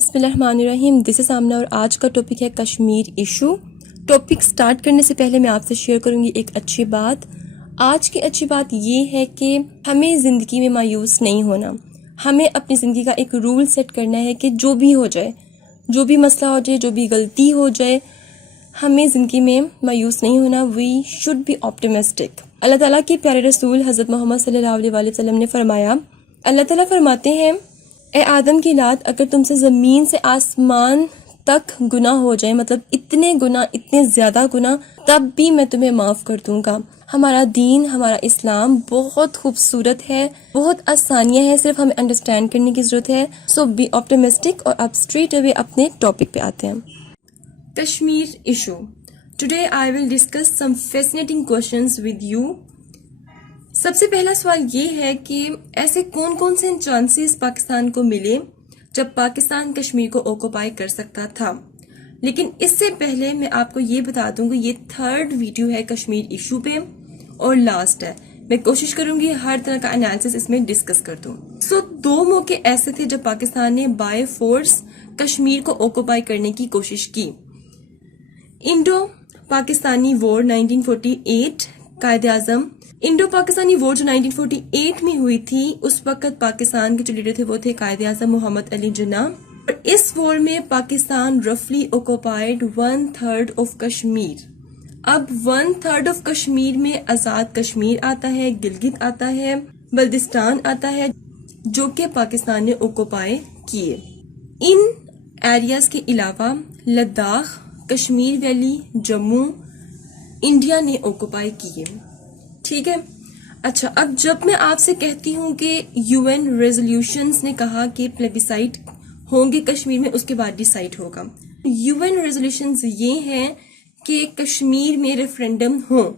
بسم اللہ الرحمن الرحیم. دس از آمنہ اور آج کا ٹاپک ہے کشمیر ایشو. ٹاپک سٹارٹ کرنے سے پہلے میں آپ سے شیئر کروں گی ایک اچھی بات. آج کی اچھی بات یہ ہے کہ ہمیں زندگی میں مایوس نہیں ہونا. ہمیں اپنی زندگی کا ایک رول سیٹ کرنا ہے کہ جو بھی ہو جائے، جو بھی مسئلہ ہو جائے، جو بھی غلطی ہو جائے، ہمیں زندگی میں مایوس نہیں ہونا. We should be optimistic. اللہ تعالیٰ کے پیارے رسول حضرت محمد صلی اللہ علیہ وسلم نے فرمایا، اللہ تعالیٰ فرماتے ہیں، اے آدم کی اولاد، اگر تم سے زمین سے آسمان تک گناہ ہو جائے، مطلب اتنے گناہ، اتنے زیادہ گناہ، تب بھی میں تمہیں معاف کر دوں گا. ہمارا دین، ہمارا اسلام بہت خوبصورت ہے، بہت آسانیاں ہیں، صرف ہمیں انڈرسٹینڈ کرنے کی ضرورت ہے. So be optimistic. اور اب اسٹریٹ اوے اپنے ٹاپک پہ آتے ہیں. Kashmir issue. Today I will discuss some fascinating questions with you. سب سے پہلا سوال یہ ہے کہ ایسے کون کون سے چانسز پاکستان کو ملے جب پاکستان کشمیر کو آکوپائی کر سکتا تھا. لیکن اس سے پہلے میں آپ کو یہ بتا دوں کہ یہ تھرڈ ویڈیو ہے کشمیر ایشو پہ اور لاسٹ ہے. میں کوشش کروں گی ہر طرح کا انالیسس اس میں ڈسکس کر دوں. دو موقع ایسے تھے جب پاکستان نے بائی فورس کشمیر کو آکوپائی کرنے کی کوشش کی. انڈو پاکستانی وار 1948. قائد اعظم انڈو پاکستانی وار جو 1948 میں ہوئی تھی، اس وقت پاکستان کے جو لیڈر تھے وہ تھے قائد اعظم محمد علی جناح. اور اس وار میں پاکستان رفلی آکوپائڈ 1/3 آف کشمیر. اب 1/3 آف کشمیر میں آزاد کشمیر آتا ہے، گلگت آتا ہے، بلتستان آتا ہے، جو کہ پاکستان نے آکوپائی کیے. ان ایریاز کے علاوہ لداخ، کشمیر ویلی، جموں انڈیا نے آکوپائی کیے. ٹھیک ہے. اچھا، اب جب میں آپ سے کہتی ہوں کہ UN ریزولوشنز نے کہا کہ پلیبیسائٹ ہوں گے کشمیر میں، اس کے بعد ڈیسائیڈ ہوگا. UN ریزولوشنز یہ ہیں کہ کشمیر میں ریفرینڈم ہوں.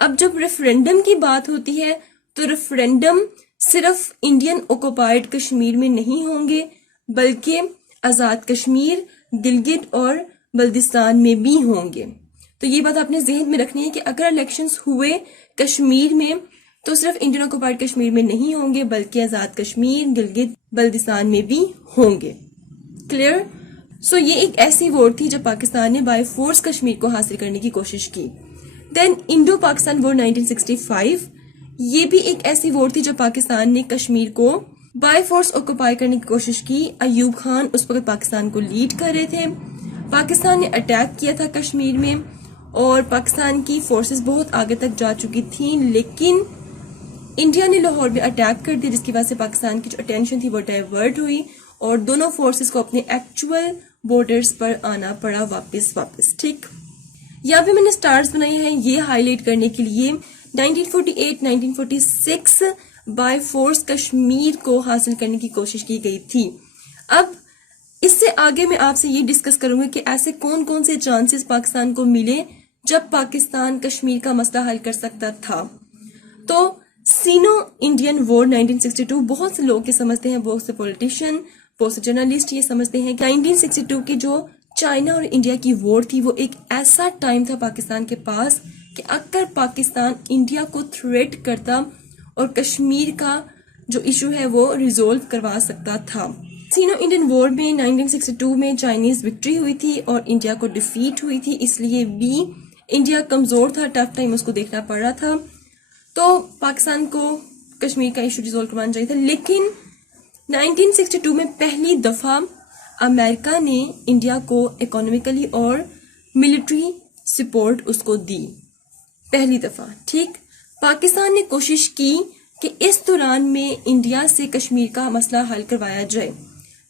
اب جب ریفرینڈم کی بات ہوتی ہے تو ریفرینڈم صرف انڈین آکوپائڈ کشمیر میں نہیں ہوں گے، بلکہ آزاد کشمیر، گلگت اور بلتستان میں بھی ہوں گے. تو یہ بات آپ نے ذہن میں رکھنی ہے کہ اگر الیکشنز ہوئے کشمیر میں تو صرف انڈین آکوپائڈ کشمیر میں نہیں ہوں گے، بلکہ آزاد کشمیر، گلگت، بلتستان میں بھی ہوں گے. کلیئر؟ سو یہ ایک ایسی وار تھی جب پاکستان نے بائی فورس کشمیر کو حاصل کرنے کی کوشش کی. دین انڈو پاکستان وار 1965. یہ بھی ایک ایسی وار تھی جب پاکستان نے کشمیر کو بائی فورس آکوپائی کرنے کی کوشش کی. ایوب خان اس وقت پاکستان کو لیڈ کر رہے تھے. پاکستان نے اٹیک کیا تھا کشمیر میں اور پاکستان کی فورسز بہت آگے تک جا چکی تھیں، لیکن انڈیا نے لاہور میں اٹیک کر دیا، جس کی وجہ سے پاکستان کی جو اٹینشن تھی وہ ڈائیورٹ ہوئی اور دونوں فورسز کو اپنے ایکچول بارڈرز پر آنا پڑا واپس. ٹھیک. یہاں پہ میں نے سٹارز بنائی ہیں یہ ہائی لائٹ کرنے کے لیے 1948 1946 بائی فورس کشمیر کو حاصل کرنے کی کوشش کی گئی تھی. اب اس سے آگے میں آپ سے یہ ڈسکس کروں گی کہ ایسے کون کون سے چانسز پاکستان کو ملے جب پاکستان کشمیر کا مسئلہ حل کر سکتا تھا. تو سینو انڈین وار 1962 بہت سے لوگ یہ سمجھتے ہیں، بہت سے پولیٹیشین، بہت سے جرنلسٹ یہ سمجھتے ہیں کہ 1962 کی جو چائنا اور انڈیا کی وار تھی وہ ایک ایسا ٹائم تھا پاکستان کے پاس کہ اگر پاکستان انڈیا کو تھریٹ کرتا اور کشمیر کا جو ایشو ہے وہ ریزولو کروا سکتا تھا. سینو انڈین وار میں 1962 میں چائنیز وکٹری ہوئی تھی اور انڈیا کو ڈیفیٹ ہوئی تھی، اس لیے بھی انڈیا کمزور تھا، ٹف ٹائم اس کو دیکھنا پڑ رہا تھا. تو پاکستان کو کشمیر کا ایشو ریزولو کروانا چاہیے تھا. لیکن 1962 میں پہلی دفعہ امریکہ نے انڈیا کو اکنامکلی اور ملٹری سپورٹ اس کو دی، پہلی دفعہ. ٹھیک. پاکستان نے کوشش کی کہ اس دوران میں انڈیا سے کشمیر کا مسئلہ حل کروایا جائے،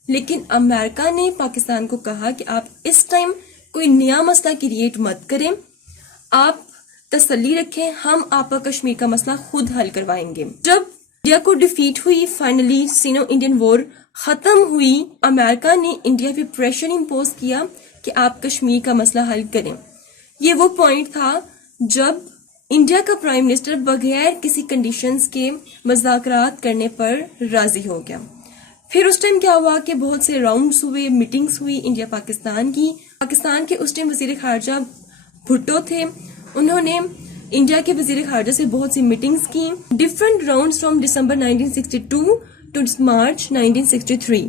لیکن امریکہ نے پاکستان کو کہا کہ آپ اس ٹائم کوئی نیا مسئلہ کریٹ مت کریں، آپ تسلی رکھیں، ہم آپ کا کشمیر کا مسئلہ خود حل کروائیں گے. جب انڈیا کو ڈیفیٹ ہوئی، فائنلی سینو انڈین وار ختم ہوئی، امریکہ نے انڈیا پہ پریشر امپوز کیا کہ آپ کشمیر کا مسئلہ حل کریں. یہ وہ پوائنٹ تھا جب انڈیا کا پرائم منسٹر بغیر کسی کنڈیشنز کے مذاکرات کرنے پر راضی ہو گیا. پھر اس ٹائم کیا ہوا کہ بہت سے راؤنڈز ہوئے، میٹنگز ہوئی انڈیا پاکستان کی. پاکستان کے اس ٹائم وزیر خارجہ بھٹو تھے، انہوں نے انڈیا کے وزیر خارجہ سے بہت سی میٹنگز کی، different rounds from December 1962 to March 1963.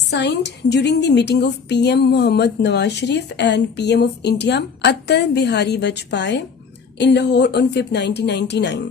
signed during the meeting of PM Mohammad Nawaz Sharif and PM of India Atal Bihari Vajpayee in Lahore on 5 1999।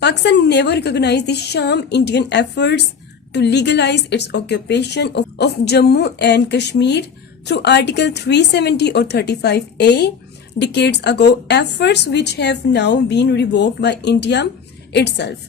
Pakistan never recognized the sham Indian efforts to legalize its occupation of Jammu and Kashmir through Article 370 or 35A decades ago, efforts which have now been revoked by India itself.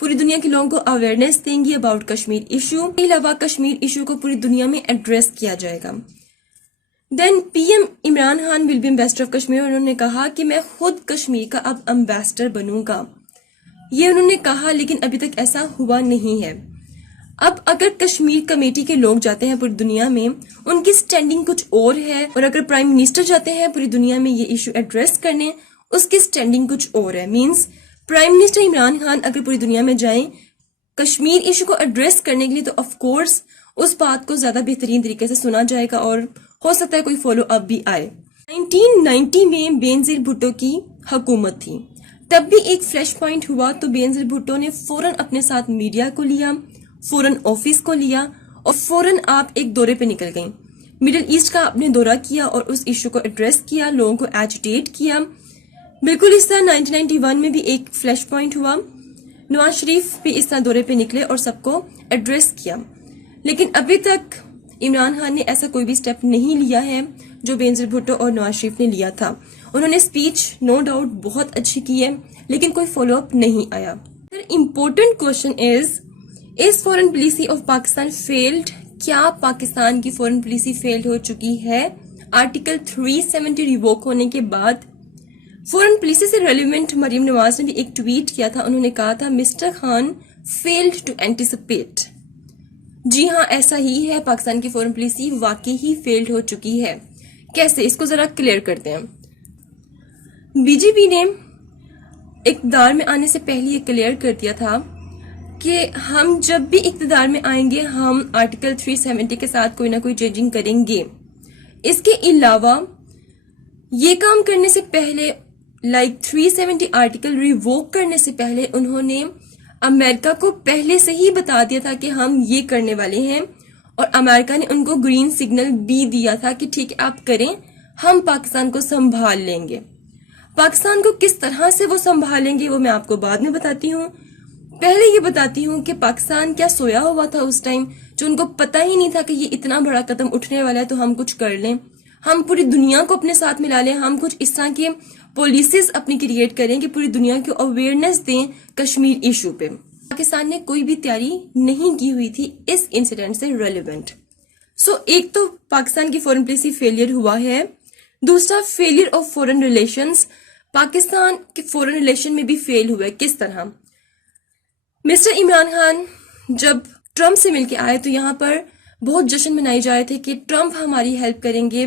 پوری دنیا کے لوگوں کو awareness دیں گی about Kashmir issue. اس کے علاوہ Kashmir issue کو پوری دنیا میں ایڈریس کیا جائے گا. Then P M Imran Khan will be ambassador of Kashmir. انہوں نے کہا کہ میں خود کشمیر کا اب امبیسڈر بنوں گا. یہ انہوں نے کہا لیکن ابھی تک ایسا ہوا نہیں ہے. اب اگر کشمیر کمیٹی کے لوگ جاتے ہیں پوری دنیا میں ان کی سٹینڈنگ کچھ اور ہے، اور اگر پرائم منسٹر جاتے ہیں پوری دنیا میں یہ ایشو ایڈریس کرنے اس کی سٹینڈنگ کچھ اور ہے. Means prime minister Imran Khan اگر پوری دنیا میں جائیں کشمیر ایشو کو ایڈریس کرنے کے لیے تو آف کورس اس بات کو زیادہ بہترین طریقے سے سنا جائے گا اور ہو سکتا ہے کوئی فالو اپ بھی آئے. 1990 میں بینظیر بھٹو کی حکومت تھی، تب بھی ایک فلیش پوائنٹ ہوا تو بینظیر بھٹو نے فوراً اپنے ساتھ میڈیا کو لیا، فوراً آفس کو لیا اور فوراً آپ ایک دورے پہ نکل گئیں. مڈل ایسٹ کا آپ نے دورہ کیا اور اس ایشو کو ایڈریس کیا، لوگوں کو ایجیٹیٹ کیا. بالکل اس طرح 1991 میں بھی ایک فلیش پوائنٹ ہوا، نواز شریف بھی اس طرح دورے پہ نکلے اور سب کو ایڈریس کیا. لیکن ابھی تک عمران خان نے ایسا کوئی بھی سٹیپ نہیں لیا ہے جو بینظیر بھٹو اور نواز شریف نے لیا تھا. انہوں نے اسپیچ نو ڈاؤٹ بہت اچھی کی ہے لیکن کوئی فالو اپ نہیں آیا. Important question is foreign policy of Pakistan field? کیا پاکستان کی فورن پالیسی فیلڈ ہو چکی ہے؟ آرٹیکل 370 ریووک ہونے کے بعد فورن پالیسی سے ریلیونٹ مریم نواز نے بھی ایک ٹویٹ کیا تھا. انہوں نے کہا تھا mister Khan failed to anticipate. جی ہاں ایسا ہی ہے، پاکستان کی فورن پالیسی واقعی ہی فیلڈ ہو چکی ہے. کیسے؟ اس کو ذرا کلیئر کرتے ہیں. بی جے پی نے اقتدار میں آنے سے پہلے یہ کلیئر کر دیا تھا کہ ہم جب بھی اقتدار میں آئیں گے ہم آرٹیکل 370 کے ساتھ کوئی نہ کوئی چینجنگ کریں گے. اس کے علاوہ یہ کام کرنے سے پہلے 370 آرٹیکل ریووک کرنے سے پہلے انہوں نے امریکہ کو پہلے سے ہی بتا دیا تھا کہ ہم یہ کرنے والے ہیں، اور امریکہ نے ان کو گرین سگنل بھی دیا تھا کہ ٹھیک ہے آپ کریں، ہم پاکستان کو سنبھال لیں گے. پاکستان کو کس طرح سے وہ سنبھالیں گے وہ میں آپ کو بعد میں بتاتی ہوں. پہلے یہ بتاتی ہوں کہ پاکستان کیا سویا ہوا تھا اس ٹائم جو ان کو پتہ ہی نہیں تھا کہ یہ اتنا بڑا قدم اٹھنے والا ہے تو ہم کچھ کر لیں، ہم پوری دنیا کو اپنے ساتھ ملا لیں، ہم کچھ اس طرح کے پالیسیز اپنی کریٹ کریں کہ پوری دنیا کو اویئرنیس دیں کشمیر ایشو پہ. پاکستان نے کوئی بھی تیاری نہیں کی ہوئی تھی اس انسیڈنٹ سے ریلیونٹ. ایک تو پاکستان کی فورن پالیسی فیلئر ہوا ہے، دوسرا failure of foreign relations. Pakistan کے فورن ریلیشن میں بھی فیل ہوا ہے. کس طرح؟ مسٹر عمران خان جب ٹرمپ سے مل کے آئے تو یہاں پر بہت جشن منائے جا رہے تھے کہ ٹرمپ ہماری ہیلپ کریں گے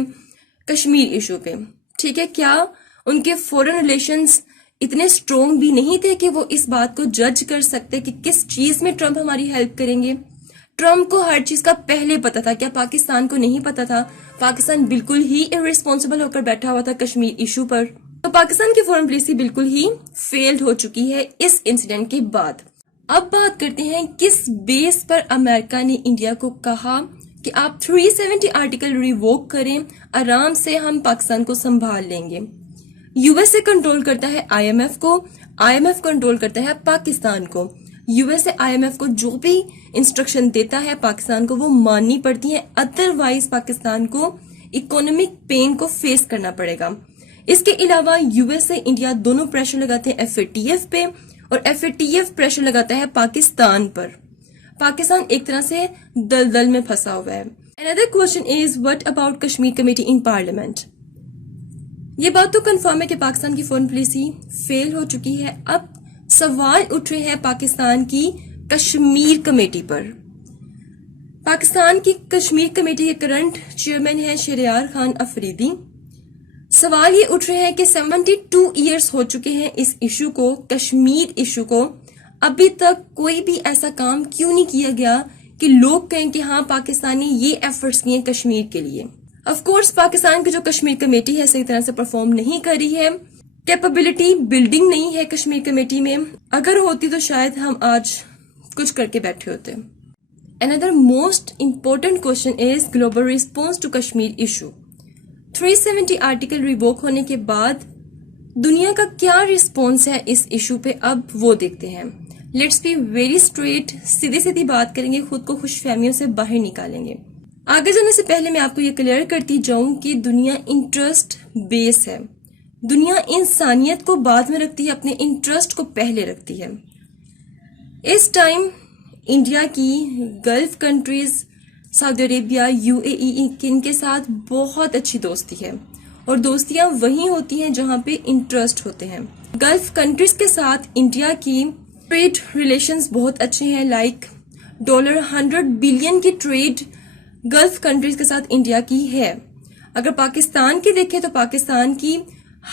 کشمیر ایشو پہ. ٹھیک ہے، کیا ان کے فورن ریلیشنز اتنے سٹرونگ بھی نہیں تھے کہ وہ اس بات کو جج کر سکتے کہ کس چیز میں ٹرمپ ہماری ہیلپ کریں گے؟ ٹرمپ کو ہر چیز کا پہلے پتا تھا، کیا پاکستان کو نہیں پتا تھا؟ پاکستان بالکل ہی ارریسپانسبل ہو کر بیٹھا ہوا تھا کشمیر ایشو پر. تو پاکستان کی فورن پالیسی بالکل ہی فیلڈ ہو چکی ہے اس انسیڈنٹ کے بعد. اب بات کرتے ہیں کس بیس پر امریکہ نے انڈیا کو کہا کہ آپ 370 آرٹیکل ریووک کریں، آرام سے ہم پاکستان کو سنبھال لیں گے. یو ایس اے کنٹرول کرتا ہے آئی ایم ایف کو، آئی ایم ایف کنٹرول کرتا ہے پاکستان کو. U S A I M F کو جو بھی انسٹرکشن دیتا ہے پاکستان کو وہ ماننی پڑتی ہے، ادروائز پاکستان کو اکونومک پین کو فیس کرنا پڑے گا. اس کے علاوہ یو ایس اے انڈیا دونوں پریشر لگاتے ہیں ایف اے ٹی ایف پہ، اور F A T F pressure لگاتا ہے پاکستان پر. پاکستان ایک طرح سے دلدل میں پھنسا ہوا ہے. Another question is what about Kashmir Committee in Parliament؟ یہ بات تو کنفرم ہے کہ پاکستان کی فورن پالیسی فیل ہو چکی ہے. اب سوال اٹھ رہے ہیں پاکستان کی کشمیر کمیٹی پر. پاکستان کی کشمیر کمیٹی کے کرنٹ چیئرمین ہیں شہریار خان افریدی. سوال یہ اٹھ رہے ہیں کہ 72 ایئرس ہو چکے ہیں اس ایشو کو، کشمیر ایشو کو، ابھی تک کوئی بھی ایسا کام کیوں نہیں کیا گیا کہ لوگ کہیں کہ ہاں پاکستان نے یہ ایفرٹس کیے کشمیر کے لیے. آف کورس پاکستان کی جو کشمیر کمیٹی ہے صحیح طرح سے پرفارم نہیں کر رہی ہے، کیپیبلٹی بلڈنگ نہیں ہے کشمیر کمیٹی میں. اگر ہوتی تو شاید ہم آج کچھ کر کے بیٹھے ہوتے. Another most important question is global response to Kashmir issue. 370 article revoke ہونے کے بعد دنیا کا کیا رسپانس ہے اس ایشو پہ، اب وہ دیکھتے ہیں. لیٹس بی ویری اسٹریٹ، سیدھی سیدھی بات کریں گے، خود کو خوش فہمیوں سے باہر نکالیں گے. آگے جانے سے پہلے میں آپ کو یہ کلیئر کرتی جاؤں کہ دنیا انٹرسٹ بیس ہے. دنیا انسانیت کو بعد میں رکھتی ہے، اپنے انٹرسٹ کو پہلے رکھتی ہے. اس ٹائم انڈیا کی گلف کنٹریز سعودی عربیہ UAE ان کے ساتھ بہت اچھی دوستی ہے، اور دوستیاں وہیں ہوتی ہیں جہاں پہ انٹرسٹ ہوتے ہیں۔ گلف کنٹریز کے ساتھ انڈیا کی ٹریڈ ریلیشنز بہت اچھے ہیں، لائک $100 بلین کی ٹریڈ گلف کنٹریز کے ساتھ انڈیا کی ہے۔ اگر پاکستان کی دیکھیں تو پاکستان کی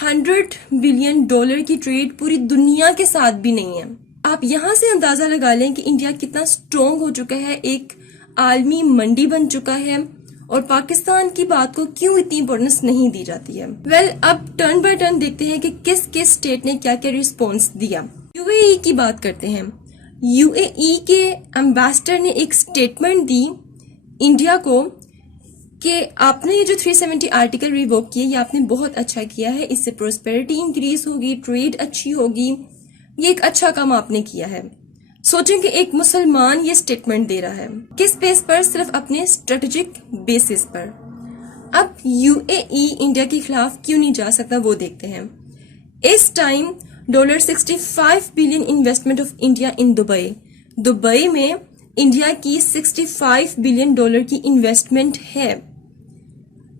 $100 بلین کی ٹریڈ پوری دنیا کے ساتھ بھی نہیں ہے۔ آپ یہاں سے اندازہ لگا لیں کہ انڈیا کتنا سٹرونگ ہو چکا ہے، ایک عالمی منڈی بن چکا ہے، اور پاکستان کی بات کو کیوں اتنی امپورٹنس نہیں دی جاتی ہے۔ اب ٹرن بائی ٹرن دیکھتے ہیں کہ کس کس اسٹیٹ نے کیا کیا رسپونس دیا۔ UAE کی بات کرتے ہیں۔ UAE کے امبیسڈر نے ایک اسٹیٹمنٹ دی انڈیا کو کہ آپ نے یہ جو 370 آرٹیکل ریووک کیے، یہ آپ نے بہت اچھا کیا ہے، اس سے پروسپیرٹی انکریز ہوگی، ٹریڈ اچھی ہوگی، یہ ایک اچھا کام آپ نے کیا ہے۔ سوچیں کہ ایک مسلمان یہ سٹیٹمنٹ دے رہا ہے، کس بیس پر؟ صرف اپنے اسٹریٹجک بیسس پر۔ اب UAE انڈیا کے خلاف کیوں نہیں جا سکتا وہ دیکھتے ہیں۔ اس time $65 billion investment of India in Dubai. Dubai میں انڈیا کی $65 بلین کی انویسٹمنٹ ہے۔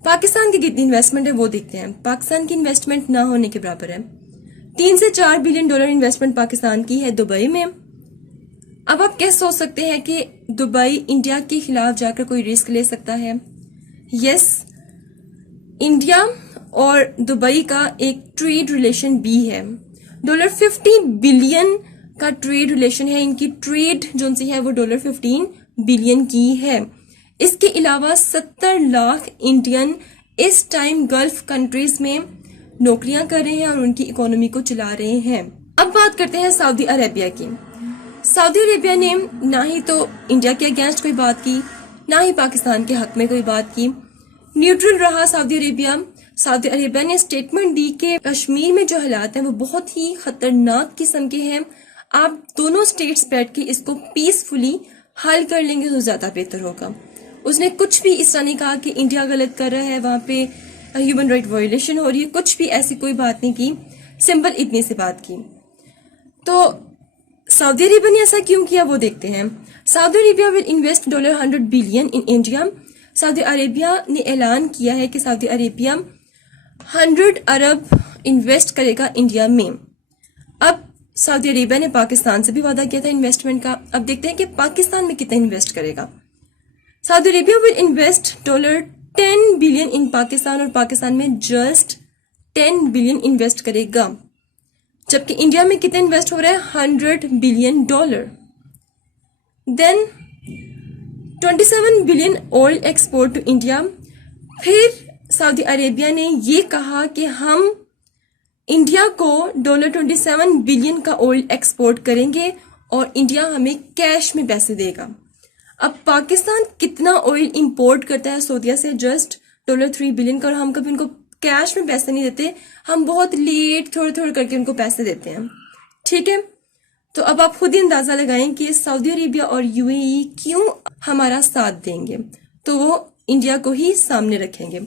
پاکستان کی کتنی انویسٹمنٹ ہے وہ دیکھتے ہیں۔ پاکستان کی انویسٹمنٹ نہ ہونے کے برابر ہے۔ 3 سے 4 بلین انویسٹمنٹ پاکستان کی ہے دبئی میں۔ اب آپ کیا سوچ سکتے ہیں کہ دبئی انڈیا کے خلاف جا کر کوئی رسک لے سکتا ہے؟ یس، انڈیا اور دبئی کا ایک ٹریڈ ریلیشن بھی ہے۔ $50 بلین کا ٹریڈ ریلیشن ہے، ان کی ٹریڈ جو سی ہے وہ $15 بلین کی ہے۔ اس کے علاوہ 70 لاکھ انڈین اس ٹائم گلف کنٹریز میں نوکریاں کر رہے ہیں اور ان کی اکانومی کو چلا رہے ہیں۔ اب بات کرتے ہیں سعودی عربیہ کی۔ سعودی عربیہ نے نہ ہی تو انڈیا کے اگینسٹ کوئی بات کی، نہ ہی پاکستان کے حق میں کوئی بات کی، نیوٹرل رہا سعودی عربیہ۔ سعودی عربیہ نے اسٹیٹمنٹ دی کہ کشمیر میں جو حالات ہیں وہ بہت ہی خطرناک قسم کے ہیں، آپ دونوں اسٹیٹس بیٹھ کے اس کو پیسفلی حل کر لیں گے تو زیادہ بہتر ہوگا۔ اس نے کچھ بھی اس طرح نہیں کہا کہ انڈیا غلط کر رہا ہے، وہاں پہ ہیومن رائٹ وائلیشن ہو رہی ہے، کچھ بھی ایسی کوئی بات نہیں کی، سمپل اتنی سی بات کی۔ تو سعودی عربیہ نے ایسا کیوں کیا وہ دیکھتے ہیں۔ Saudi Arabia will invest $100 billion in India. Saudi Arabia نے اعلان کیا ہے کہ سعودی عربیہ 100 ارب انویسٹ کرے گا انڈیا میں۔ اب سعودی عربیہ نے پاکستان سے بھی وعدہ کیا تھا انویسٹمنٹ کا، اب دیکھتے ہیں کہ پاکستان میں کتنا انویسٹ کرے گا۔ سعودی عربیہ ول انویسٹ $10 بلین ان پاکستان، اور پاکستان میں جسٹ $10 بلین انویسٹ کرے گا، جبکہ انڈیا میں کتنا انویسٹ ہو رہا ہے $100 billion. Then 27 billion oil export to India. پھر سعودی عربیہ نے یہ کہا کہ ہم انڈیا کو $27 بلین کا آئل ایکسپورٹ کریں گے اور انڈیا ہمیں کیش میں پیسے دے گا۔ اب پاکستان کتنا آئل امپورٹ کرتا ہے سعودیہ سے؟ جسٹ $3 بلین کا، اور ہم کبھی ان کو کیش میں پیسے نہیں دیتے، ہم بہت لیٹ تھوڑے تھوڑے کر کے ان کو پیسے دیتے ہیں، ٹھیک ہے؟ تو اب آپ خود ہی اندازہ لگائیں کہ سعودی عربیہ اور UAE کیوں ہمارا ساتھ دیں گے، تو وہ انڈیا کو ہی سامنے رکھیں گے۔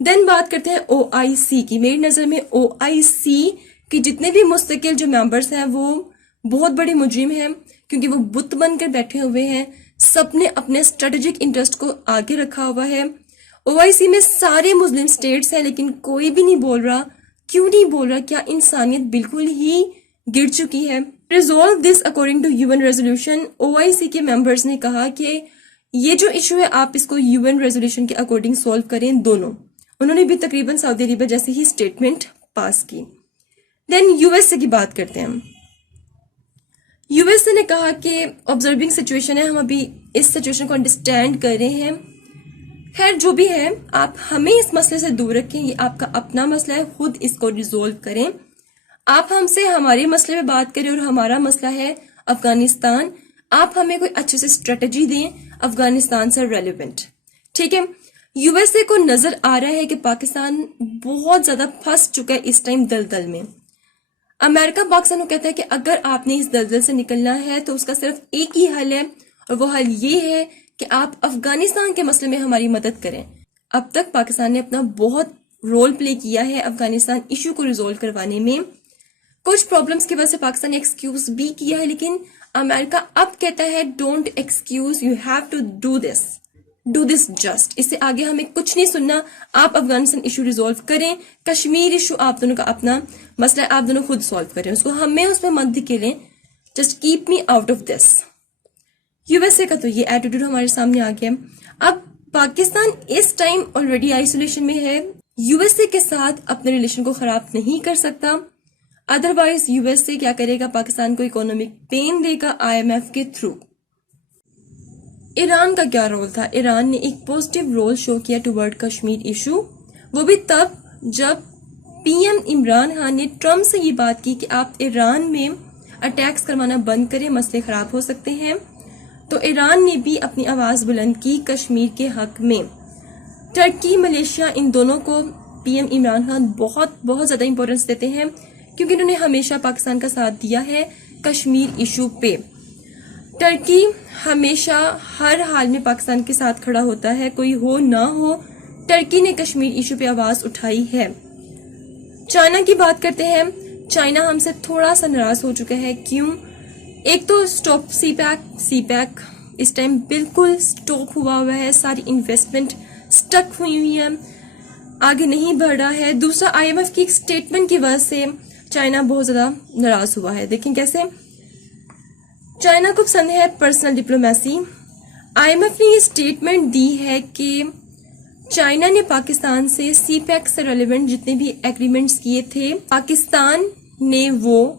دین بات کرتے ہیں OIC کی۔ میری نظر میں OIC کی جتنے بھی مستقل جو ممبرس ہیں وہ بہت بڑے مجرم ہیں، کیونکہ وہ بت بن کر بیٹھے ہوئے ہیں، سب نے اپنے اسٹریٹجک انٹرسٹ کو آگے رکھا ہوا ہے۔ OIC میں سارے مسلم سٹیٹس ہیں، لیکن کوئی بھی نہیں بول رہا۔ کیوں نہیں بول رہا؟ کیا انسانیت بالکل ہی گر چکی ہے؟ Resolve this according to UN resolution. OIC کے ممبرس نے کہا کہ یہ جو ایشو ہے آپ اس کو UN ریزولوشن کے اکارڈنگ سولو کریں دونوں۔ انہوں نے بھی تقریباً سعودی عربیہ جیسی ہی اسٹیٹمنٹ پاس کی۔ دین USA کی بات کرتے ہیں۔ USA نے کہا کہ آبزرونگ سچویشن ہے، ہم ابھی اس سچویشن کو انڈرسٹینڈ کر رہے ہیں، خیر جو بھی ہے آپ ہمیں اس مسئلے سے دور رکھیں، یہ آپ کا اپنا مسئلہ ہے، خود اس کو ریزولو کریں۔ آپ ہم سے ہمارے مسئلے پہ بات کریں، اور ہمارا مسئلہ ہے افغانستان، آپ ہمیں کوئی اچھے سے اسٹریٹجی دیں افغانستان سے ریلیونٹ، ٹھیک ہے؟ USA کو نظر آ رہا ہے کہ پاکستان بہت زیادہ پھنس چکا ہے اس ٹائم دلدل میں۔ امریکہ پاکستان کو کہتا ہے کہ اگر آپ نے اس دلدل سے نکلنا ہے تو اس کا صرف ایک ہی حل ہے، اور وہ حل یہ ہے کہ آپ افغانستان کے مسئلے میں ہماری مدد کریں۔ اب تک پاکستان نے اپنا بہت رول پلے کیا ہے افغانستان ایشو کو ریزولو کروانے میں، کچھ پرابلمس کی وجہ سے پاکستان نے ایکسکیوز بھی کیا ہے، لیکن امریکہ اب کہتا ہے don't excuse, you have to do this just. اس سے آگے ہمیں کچھ نہیں سننا. آپ افغانستان ایشو ریزالو کریں، کشمیر ایشو آپ دونوں کا اپنا مسئلہ ہے، آپ دونوں خود سالو کریں اس کو، ہمیں اس میں مت دھکیلیں. Just keep me out of this. U S A کا تو یہ ایٹیٹیوڈ ہمارے سامنے آ گیا. اب پاکستان اس ٹائم آلریڈی آئسولیشن میں ہے، یو ایس اے کے ساتھ اپنے ریلیشن کو خراب نہیں کر سکتا. ادروائز یو ایس اے کیا کرے گا، پاکستان کو اکنامک پین دے گا IMF کے تھرو. ایران کا کیا رول تھا؟ ایران نے ایک پوزیٹیو رول شو کیا ٹورڈ کشمیر ایشو، وہ بھی تب جب PM عمران خان نے ٹرمپ سے یہ بات کی کہ آپ ایران میں اٹیکس کروانا بند کریں، مسئلے خراب ہو سکتے ہیں. تو ایران نے بھی اپنی آواز بلند کی کشمیر کے حق میں. ترکی، ملیشیا، ان دونوں کو PM عمران خان بہت زیادہ امپورٹنس دیتے ہیں، کیونکہ انہوں نے ہمیشہ پاکستان کا ساتھ دیا ہے کشمیر ایشو پہ. ترکی ہمیشہ ہر حال میں پاکستان کے ساتھ کھڑا ہوتا ہے، کوئی ہو نہ ہو، ترکی نے کشمیر ایشو پہ آواز اٹھائی ہے. چائنا کی بات کرتے ہیں. چائنا ہم سے تھوڑا سا ناراض ہو چکا ہے. کیوں؟ ایک تو اسٹاپ سی پیک اس ٹائم بالکل اسٹاپ ہوا ہے، ساری انویسٹمنٹ سٹک ہوئی ہے، آگے نہیں بڑھ رہا ہے. دوسرا IMF کی ایک اسٹیٹمنٹ کی وجہ سے چائنا بہت زیادہ ناراض ہوا ہے. دیکھیں کیسے چائنا کو پسند ہے پرسنل ڈپلومیسی. IMF نے یہ اسٹیٹمنٹ دی ہے کہ چائنا نے پاکستان سے سی پیک سے ریلیونٹ جتنے بھی ایگریمنٹس کیے تھے، پاکستان نے وہ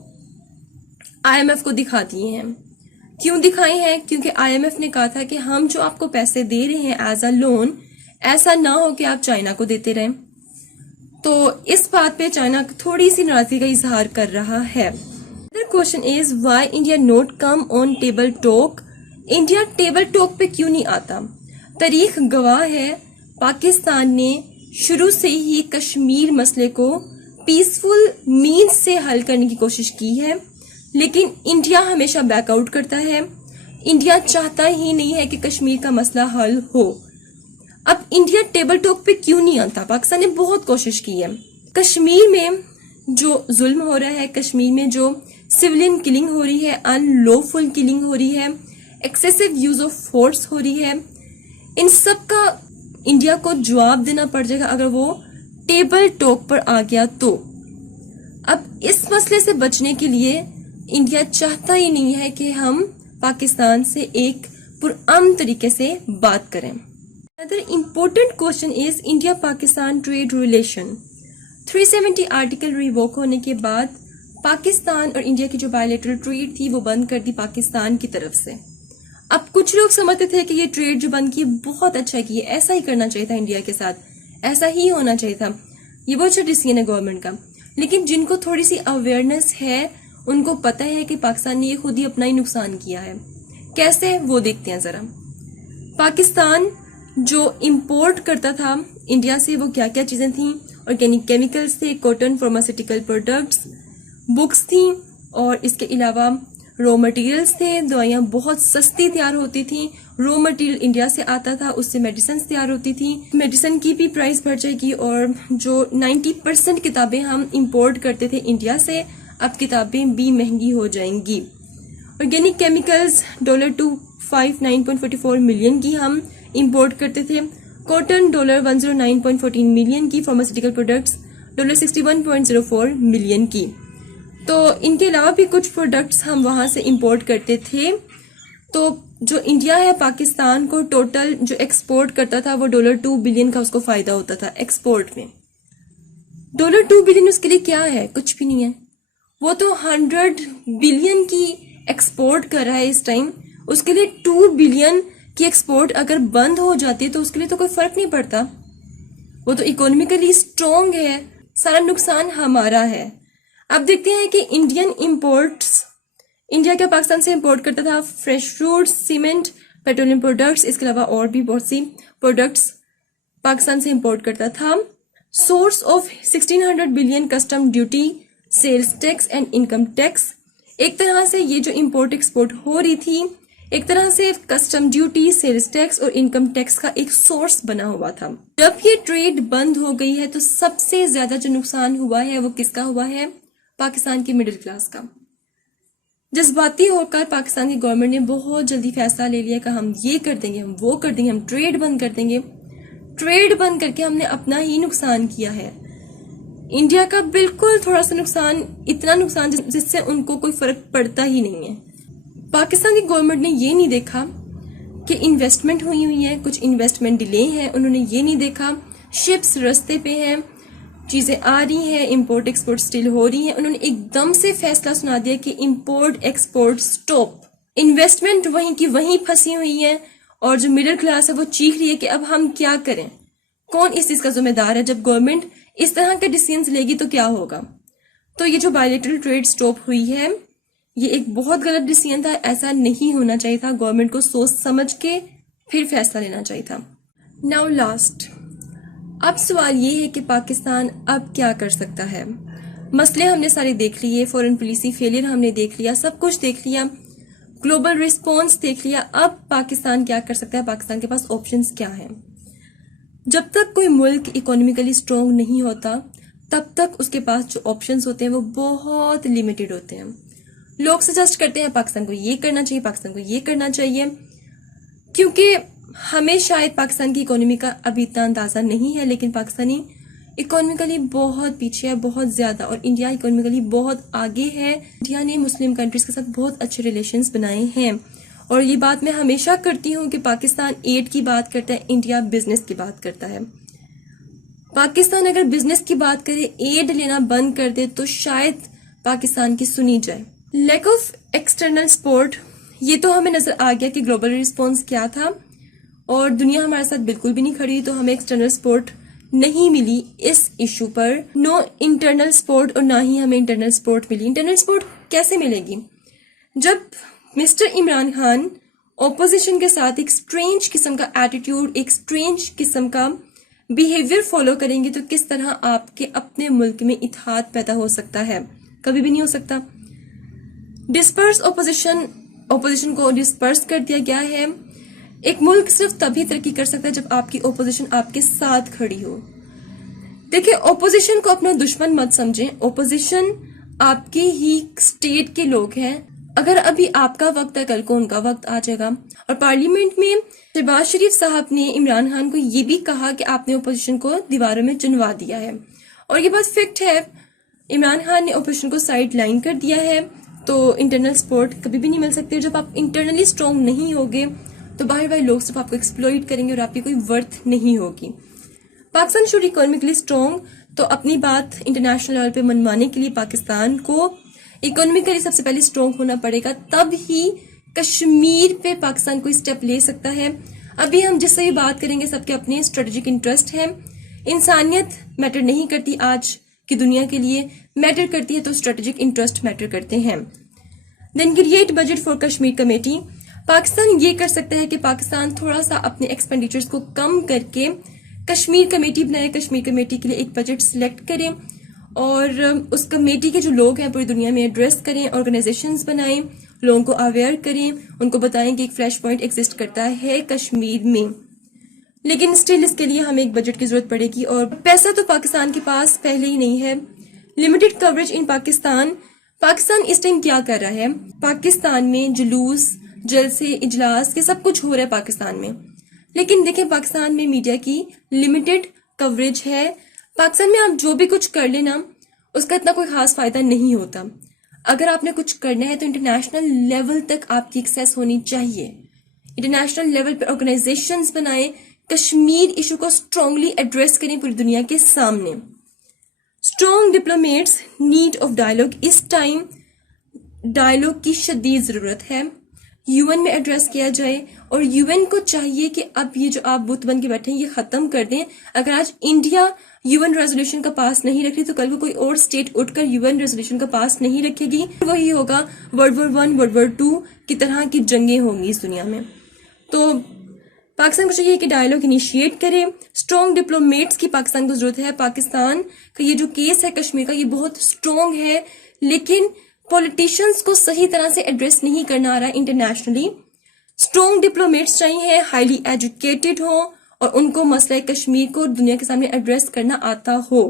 IMF کو دکھا دیے ہیں. کیوں دکھائے ہیں؟ کیونکہ IMF نے کہا تھا کہ ہم جو آپ کو پیسے دے رہے ہیں ایز اے لون، ایسا نہ ہو کہ آپ چائنا کو دیتے رہیں. تو اس بات پہ چائنا تھوڑی سی ناراضگی کا اظہار کر رہا ہے. Another question is why India not come on table talk؟ India table talk پہ کیوں نہیں آتا؟ تاریخ گواہ ہے پاکستان نے شروع سے ہی کشمیر مسئلے کو پیسفل مینز سے حل کرنے کی کوشش کی ہے، لیکن انڈیا ہمیشہ بیک آؤٹ کرتا ہے. انڈیا چاہتا ہی نہیں ہے کہ کشمیر کا مسئلہ حل ہو. اب انڈیا ٹیبل ٹاک پہ کیوں نہیں آتا؟ پاکستان نے بہت کوشش کی ہے. کشمیر میں جو ظلم ہو رہا ہے، کشمیر میں جو سویلین کلنگ ہو رہی ہے، ان لوفل کلنگ ہو رہی ہے، ایکسیسو یوز آف فورس ہو رہی ہے، ان سب کا انڈیا کو جواب دینا پڑ جائے گا اگر وہ ٹیبل ٹاک پر آ گیا تو. اب اس مسئلے سے بچنے کے لیے انڈیا چاہتا ہی نہیں ہے کہ ہم پاکستان سے ایک پرامن طریقے سے بات کریں. Another important question is India Pakistan trade relation. 370 article revoke ہونے کے بعد پاکستان اور انڈیا کی جو بائیلیٹرل ٹریڈ تھی وہ بند کر دی پاکستان کی طرف سے. اب کچھ لوگ سمجھتے تھے کہ یہ ٹریڈ جو بند کی بہت اچھا کی ہے، ایسا ہی کرنا چاہیے تھا انڈیا کے ساتھ، ایسا ہی ہونا چاہیے تھا، یہ بہت اچھا ڈیسیژن ہے گورنمنٹ کا. لیکن جن کو تھوڑی سی اویئرنیس ہے ان کو پتہ ہے کہ پاکستان نے یہ خود ہی اپنا ہی نقصان کیا ہے. کیسے؟ وہ دیکھتے ہیں ذرا. پاکستان جو امپورٹ کرتا تھا انڈیا سے وہ کیا کیا چیزیں تھیں؟ آرگینک کیمیکلز تھے، کاٹن، فارماسیوٹیکل پروڈکٹس، بکس تھیں، اور اس کے علاوہ رو مٹیریلز تھے. دوائیاں بہت سستی تیار ہوتی تھیں، رو مٹیریل انڈیا سے آتا تھا، اس سے میڈیسنز تیار ہوتی تھیں. میڈیسن کی بھی پرائس بڑھ جائے گی، اور جو 90% کتابیں ہم امپورٹ کرتے تھے انڈیا سے، اب کتابیں بھی مہنگی ہو جائیں گی. آرگینک کیمیکلز $259.44 ملین کی ہم امپورٹ کرتے تھے. کاٹن $109.14 ملین کی. فارماسیوٹیکل پروڈکٹس $61.04 ملین کی. تو ان کے علاوہ بھی کچھ پروڈکٹس ہم وہاں سے امپورٹ کرتے تھے. تو جو انڈیا ہے پاکستان کو ٹوٹل جو ایکسپورٹ کرتا تھا وہ $2 بلین کا اس کو فائدہ ہوتا تھا ایکسپورٹ میں. $2 بلین اس کے لیے کیا ہے؟ کچھ بھی نہیں ہے. وہ تو 100 بلین کی ایکسپورٹ کر رہا ہے اس ٹائم. اس کے لیے 2 بلین کی ایکسپورٹ اگر بند ہو جاتی ہے تو اس کے لیے تو کوئی فرق نہیں پڑتا. وہ تو اکانومیکلی اسٹرانگ ہے، سارا نقصان ہمارا ہے. اب دیکھتے ہیں کہ انڈین امپورٹس، انڈیا کیا پاکستان سے امپورٹ کرتا تھا؟ Fresh fruits, cement, petroleum products, اس کے علاوہ اور بھی بہت سی پروڈکٹس پاکستان سے امپورٹ کرتا تھا. Source of 1600 billion custom duty, sales tax and income tax. ایک طرح سے یہ جو امپورٹ ایکسپورٹ ہو رہی تھی ایک طرح سے کسٹم ڈیوٹی، سیلز ٹیکس اور انکم ٹیکس کا ایک سورس بنا ہوا تھا. جب یہ ٹریڈ بند ہو گئی ہے تو سب سے زیادہ جو نقصان ہوا ہے وہ کس کا ہوا ہے؟ پاکستان کی مڈل کلاس کا. جذباتی ہو کر پاکستان کی گورنمنٹ نے بہت جلدی فیصلہ لے لیا کہ ہم یہ کر دیں گے، ہم وہ کر دیں گے، ہم ٹریڈ بند کر دیں گے. ٹریڈ بند کر کے ہم نے اپنا ہی نقصان کیا ہے. انڈیا کا بالکل تھوڑا سا نقصان، اتنا نقصان جس سے ان کو کوئی فرق پڑتا ہی نہیں ہے. پاکستان کی گورنمنٹ نے یہ نہیں دیکھا کہ انویسٹمنٹ ہوئی ہے، کچھ انویسٹمنٹ ڈیلے ہیں، انہوں نے یہ نہیں دیکھا شپس رستے پہ ہیں، چیزیں آ رہی ہیں، امپورٹ ایکسپورٹ سٹل ہو رہی ہیں. انہوں نے ایک دم سے فیصلہ سنا دیا کہ امپورٹ ایکسپورٹ سٹاپ. انویسٹمنٹ وہیں کی وہیں پھنسی ہوئی ہے اور جو مڈل کلاس ہے وہ چیخ رہی ہے کہ اب ہم کیا کریں. کون اس چیز کا ذمہ دار ہے؟ جب گورنمنٹ اس طرح کے ڈیسیژنز لے گی تو کیا ہوگا؟ تو یہ جو بائیلیٹرل ٹریڈ سٹاپ ہوئی ہے یہ ایک بہت غلط ڈیسیژن تھا. ایسا نہیں ہونا چاہیے تھا. گورنمنٹ کو سوچ سمجھ کے پھر فیصلہ لینا چاہیے تھا. ناؤ لاسٹ، اب سوال یہ ہے کہ پاکستان اب کیا کر سکتا ہے. مسئلے ہم نے سارے دیکھ لیے، فورن پالیسی فیلئر ہم نے دیکھ لیا، سب کچھ دیکھ لیا، گلوبل ریسپانس دیکھ لیا. اب پاکستان کیا کر سکتا ہے؟ پاکستان کے پاس آپشنز کیا ہیں؟ جب تک کوئی ملک اکانومیکلی اسٹرانگ نہیں ہوتا تب تک اس کے پاس جو آپشنز ہوتے ہیں وہ بہت لیمیٹڈ ہوتے ہیں. لوگ سجیسٹ کرتے ہیں پاکستان کو یہ کرنا چاہیے، پاکستان کو یہ کرنا چاہیے، کیونکہ ہمیں شاید پاکستان کی اکانومی کا ابھی اتنا اندازہ نہیں ہے، لیکن پاکستانی اکانومیکلی بہت پیچھے ہے، بہت زیادہ، اور انڈیا اکانومیکلی بہت آگے ہے. انڈیا نے مسلم کنٹریز کے ساتھ بہت اچھے ریلیشنز بنائے ہیں، اور یہ بات میں ہمیشہ کرتی ہوں کہ پاکستان ایڈ کی بات کرتا ہے، انڈیا بزنس کی بات کرتا ہے. پاکستان اگر بزنس کی بات کرے، ایڈ لینا بند کر دے تو شاید پاکستان کی سنی جائے. لیک آف ایکسٹرنل سپورٹ، یہ تو ہمیں نظر آ گیا کہ گلوبل ریسپانس کیا تھا، اور دنیا ہمارے ساتھ بالکل بھی نہیں کھڑی، تو ہمیں ایکسٹرنل سپورٹ نہیں ملی اس ایشو پر. نو انٹرنل سپورٹ، اور نہ ہی ہمیں انٹرنل سپورٹ ملی. انٹرنل سپورٹ کیسے ملے گی؟ جب مسٹر عمران خان اپوزیشن کے ساتھ ایک سٹرینج قسم کا ایٹیٹیوڈ، ایک سٹرینج قسم کا بیہیویئر فالو کریں گے تو کس طرح آپ کے اپنے ملک میں اتحاد پیدا ہو سکتا ہے؟ کبھی بھی نہیں ہو سکتا. ڈسپرس اپوزیشن کو ڈسپرس کر دیا گیا ہے. ایک ملک صرف تبھی ترقی کر سکتا ہے جب آپ کی اپوزیشن آپ کے ساتھ کھڑی ہو. دیکھیں، اپوزیشن کو اپنا دشمن مت سمجھیں. اپوزیشن آپ کے ہی اسٹیٹ کے لوگ ہیں. اگر ابھی آپ کا وقت ہے، کل کو ان کا وقت آ جائے گا. اور پارلیمنٹ میں شہباز شریف صاحب نے عمران خان کو یہ بھی کہا کہ آپ نے اپوزیشن کو دیواروں میں چنوا دیا ہے، اور یہ بات فیکٹ ہے. عمران خان نے اپوزیشن کو سائڈ لائن کر دیا ہے. تو انٹرنل سپورٹ کبھی بھی نہیں مل سکتی. جب آپ انٹرنلی اسٹرانگ نہیں ہوگے تو باہر والے لوگ صرف آپ کو ایکسپلوئٹ کریں گے اور آپ کی کوئی ورتھ نہیں ہوگی. پاکستان شوڈ اکانومیکلی اسٹرانگ، تو اپنی بات انٹرنیشنل لیول پہ منوانے کے لیے پاکستان کو اکانومیکلی سب سے پہلے اسٹرانگ ہونا پڑے گا. تب ہی کشمیر پہ پاکستان کوئی اسٹیپ لے سکتا ہے. ابھی ہم جس سے بھی بات کریں گے سب کے اپنے اسٹریٹجک انٹرسٹ ہیں. انسانیت میٹر نہیں کرتی آج کی دنیا کے لیے، میٹر کرتی ہے تو اسٹریٹجک انٹرسٹ میٹر کرتے ہیں. Then create budget for Kashmir committee. Pakistan یہ کر سکتا ہے کہ پاکستان تھوڑا سا اپنے ایکسپینڈیچرز کو کم کر کے کشمیر کمیٹی بنائے، کشمیر کمیٹی کے لیے ایک بجٹ سلیکٹ کریں، اور اس کمیٹی کے جو لوگ ہیں پوری دنیا میں ایڈریس کریں، آرگنائزیشنز بنائیں، لوگوں کو اویئر کریں، ان کو بتائیں کہ ایک فلیش پوائنٹ ایگزسٹ کرتا ہے کشمیر میں. لیکن اسٹل اس کے لیے ہمیں ایک بجٹ کی ضرورت پڑے گی، اور پیسہ تو پاکستان کے پاس پہلے ہی نہیں ہے. Limited coverage in Pakistan. Pakistan اس ٹائم کیا کر رہا ہے؟ پاکستان میں جلوس، جلسے، اجلاس، یہ سب کچھ ہو رہا ہے پاکستان میں. لیکن دیکھیں پاکستان میں میڈیا کی لمیٹڈ کوریج ہے. پاکستان میں آپ جو بھی کچھ کر لینا اس کا اتنا کوئی خاص فائدہ نہیں ہوتا. اگر آپ نے کچھ کرنا ہے تو انٹرنیشنل لیول تک آپ کی ایکسیس ہونی چاہیے. انٹرنیشنل لیول پہ آرگنائزیشنز بنائیں، کشمیر ایشو کو اسٹرانگلی ایڈریس کریں پوری دنیا کے سامنے. Strong diplomats, need of dialogue. اس ٹائم ڈائلاگ کی شدید ضرورت ہے. یو این میں ایڈریس کیا جائے، اور یو این کو چاہیے کہ اب یہ جو آپ بت بن کے بیٹھے ہیں یہ ختم کر دیں. اگر آج انڈیا یو این ریزولوشن کا پاس نہیں رکھ رہی تو کل کو کوئی اور اسٹیٹ اٹھ کر یو این ریزولوشن کا پاس نہیں رکھے گی. وہی ہوگا ورلڈ وار 1، ورلڈ وار 2 کی طرح کی جنگیں ہوں گی اس دنیا میں. تو پاکستان کو چاہیے کہ ڈائلاگ انیشیٹ کرے. اسٹرانگ ڈپلومیٹس کی پاکستان کو ضرورت ہے. پاکستان کا یہ جو کیس ہے کشمیر کا یہ بہت اسٹرانگ ہے، لیکن پولیٹیشنز کو صحیح طرح سے ایڈریس نہیں کرنا آ رہا ہے انٹرنیشنلی. اسٹرانگ ڈپلومیٹس چاہیے، ہائیلی ایجوکیٹڈ ہوں، اور ان کو مسئلہ کشمیر کو دنیا کے سامنے ایڈریس کرنا آتا ہو.